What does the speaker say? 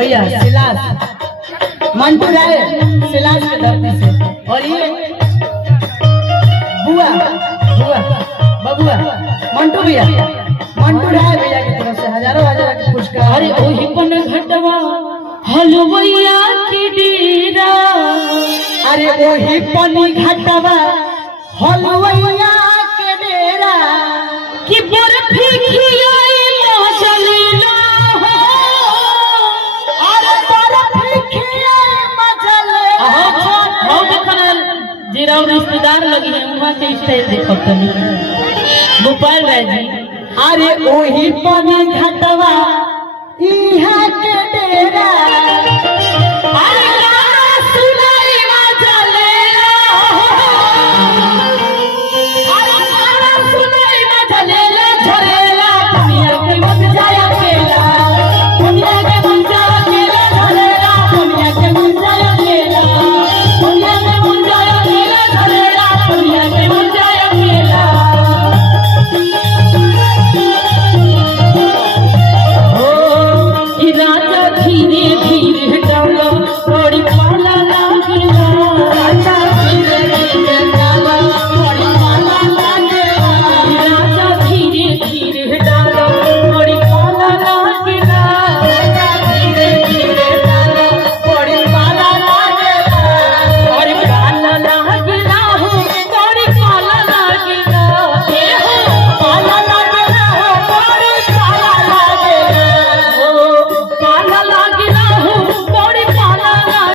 भैया सिलास मंटू राय सिलास के धरती से। और ये बुआ बुआ बबुआ मंटू भैया मंटू राय भैया की तरफ से हजारों हजार के पुरस्कार। अरे ओही पन घटवा हलवैया की डीरा, अरे ओही पनी घटवा हलवैया के डेरा कि बर्फी खियाई मजलीला हो। अरे बर्फी खियाई मजलीला हो देखल जीरा रिश्तेदार लगी है वहां के स्टाइल देखो तनी गोपाल राय जी। अरे ओही पनी घटवा इहा के डेरा